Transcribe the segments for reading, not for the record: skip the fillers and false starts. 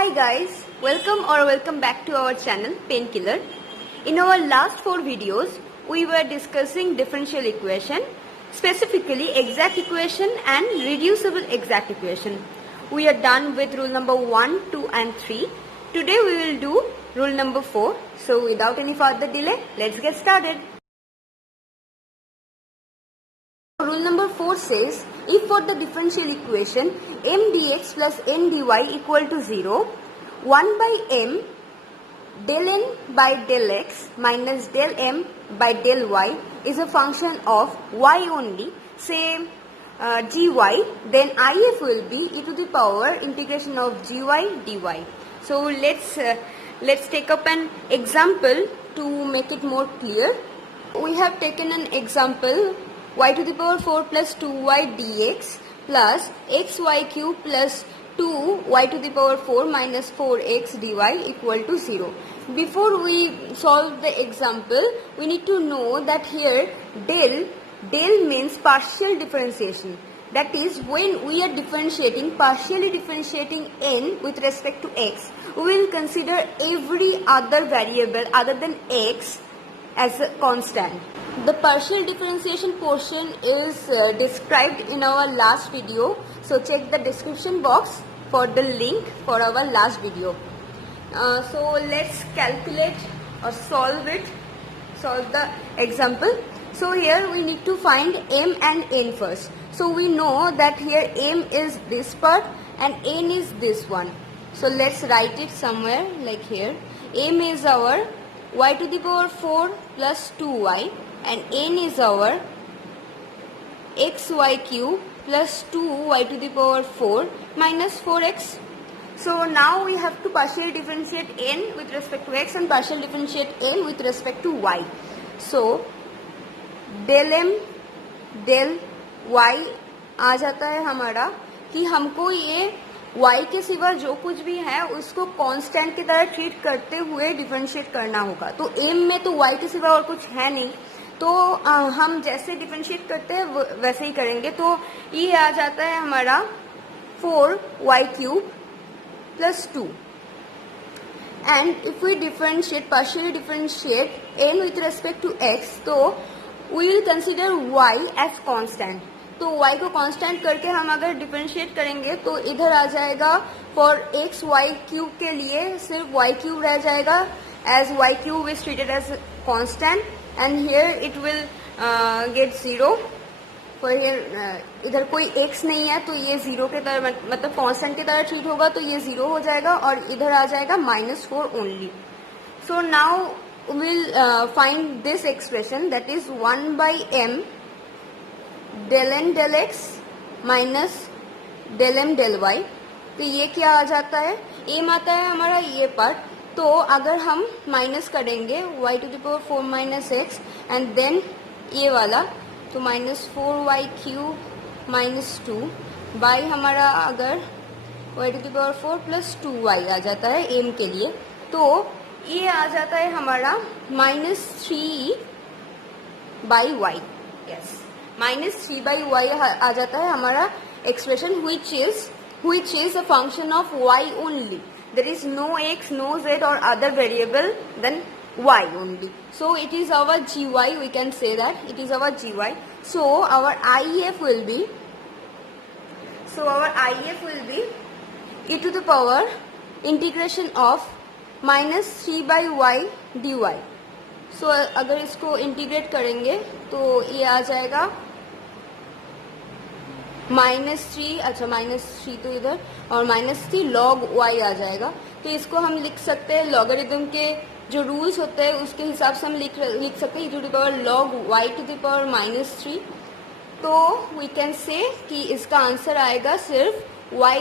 Hi guys, welcome back to our channel Painkiller. In our last 4 videos, we were discussing differential equation, specifically exact equation and reducible exact equation. We are done with rule number 1, 2 and 3. Today we will do rule number 4. So without any further delay, let's get started. Rule number 4 says, if for the differential equation m dx plus n dy equal to 0, 1 by m del n by del x minus del m by del y is a function of y only, say gy, then if will be e to the power integration of gy dy. So let's take up an example to make it more clear. We have taken an example y to the power 4 plus 2y dx plus xy cube plus 2y to the power 4 minus 4x dy equal to 0. Before we solve the example, we need to know that here del means partial differentiation. That is, when we are partially differentiating n with respect to x, we will consider every other variable other than x as a constant. The partial differentiation portion is described in our last video, so check the description box for the link for our last video. So let's calculate or solve the example. So here we need to find m and n first. So we know that here m is this part and n is this one. So let's write it somewhere like here. M is our y to the power 4 plus 2y and n is our xy cube plus 2y to the power 4 minus 4x. So now we have to partially differentiate n with respect to x and partially differentiate n with respect to y. So del m del y आ जाता है हमारा कि हमको ये y के सिवा जो कुछ भी है उसको कांस्टेंट की तरह ट्रीट करते हुए डिफरेंशिएट करना होगा. तो m में तो y के सिवा और कुछ है नहीं, तो हम जैसे डिफरेंशिएट करते हैं वैसे ही करेंगे. तो ये आ जाता है हमारा 4y cube plus 2. And if we partially differentiate n with respect to x, तो we will consider y as constant. तो y को कांस्टेंट करके हम अगर डिफरेंशिएट करेंगे तो इधर आ जाएगा फॉर एक्स वाई क्यूब के लिए सिर्फ y क्यूब रह जाएगा, as y cube is treated as constant and here it will get 0. पर इधर कोई x नहीं है तो ये 0 के तरह मतलब कांस्टेंट की तरह ट्रीट होगा, तो ये 0 हो जाएगा और इधर आ जाएगा -4 only. So now will find this expression that is 1 by m del n del x minus del m del y. तो ये क्या आ जाता है, m आता है हमारा ये पार्ट. तो अगर हम माइनस करेंगे y to the power 4 minus x and then ये वाला, तो -4y क्यूब माइनस 2 बाई हमारा अगर y to the power 4 plus 2y आ जाता है m के लिए, तो ये आ जाता है हमारा -3 by y. Yes, -3 by y आ जाता है हमारा expression which is a function of y only. There is no x, no z or other variable than y only. So it is our gy, we can say that it is our gy. So our IF will be e to the power integration of -3 by y dy. So अगर इसको integrate करेंगे तो ये आ जाएगा -3, अच्छा -3 तो इधर और -3 log y आ जाएगा. तो इसको हम लिख सकते हैं लॉगरिथम के जो रूल्स होते हैं उसके हिसाब से हम लिख सकते हैं e to the power log y to the power -3. तो वी कैन से कि इसका आंसर आएगा सिर्फ y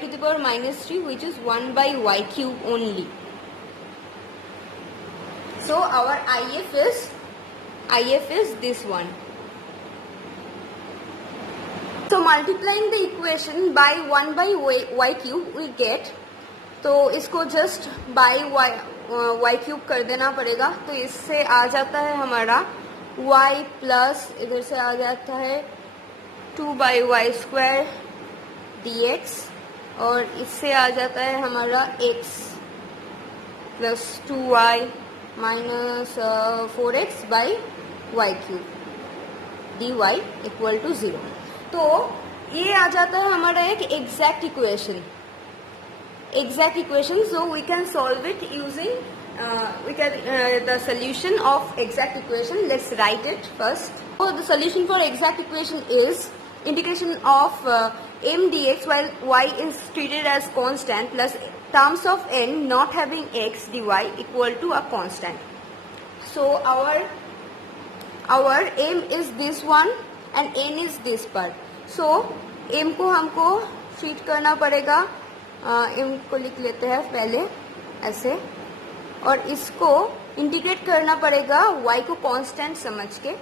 to the power -3 which is 1 by y cube only. So our IF is this one. So multiplying the equation by 1 by y cube we get, तो इसको just by y cube कर देना पड़ेगा. तो इससे आ जाता है हमारा y प्लस इधर से आ जाता है 2 बाई वाई स्क्वायर dx और इससे आ जाता है हमारा x plus 2y minus 4x by y cube dy equal to 0। तो ये आ जाता है हमारा एक exact equation, so we can solve it using the solution of exact equation. Let's write it first. So the solution for exact equation is integration of m dx while y is treated as constant plus terms of n not having x dy equal to a constant. So our m is this one and n is this part. So m को हमको treat करना पड़ेगा, m को लिख लेते हैं पहले ऐसे, और इसको इंटीग्रेट करना पड़ेगा y को कांस्टेंट समझ के,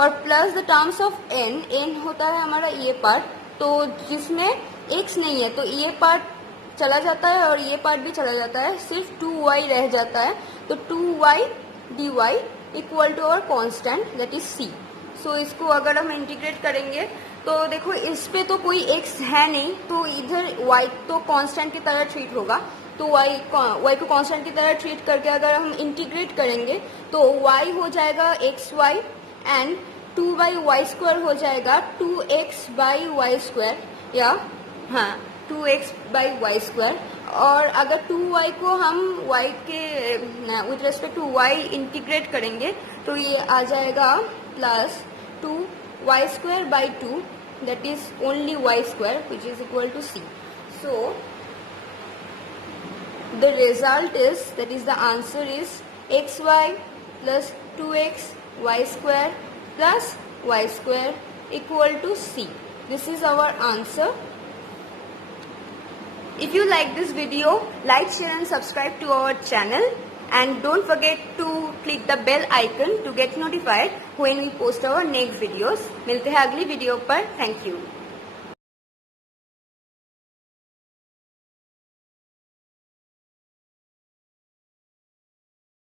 और plus the terms of n होता है हमारा ये पार्ट, तो जिसमें x नहीं है तो ये पार्ट चला जाता है और ये पार्ट भी चला जाता है, सिर्फ 2y रह जाता है, तो 2y dy इक्वल टू और कांस्टेंट दैट इज c। सो इसको अगर हम इंटीग्रेट करेंगे तो देखो इस पे तो कोई x है नहीं, तो इधर y तो कांस्टेंट की तरह ट्रीट होगा, तो y को कांस्टेंट की तरह ट्रीट करके अगर हम इंटीग्रेट करेंगे तो y हो जाएगा xy and 2 by y square हो जाएगा 2x बाई वाई स्क्वायर, या हाँ 2x बाई वाई स्क्वायर। और अगर 2y को हम y के with respect to y integrate करेंगे तो ये आ जाएगा plus 2y square by 2 that is only y square which is equal to c. So the result is, that is the answer is xy plus 2x y square plus y square equal to c. This is our answer. If you like this video, like, share and subscribe to our channel, and don't forget to click the bell icon to get notified when we post our next videos. मिलते हैं अगली video पर. Thank you.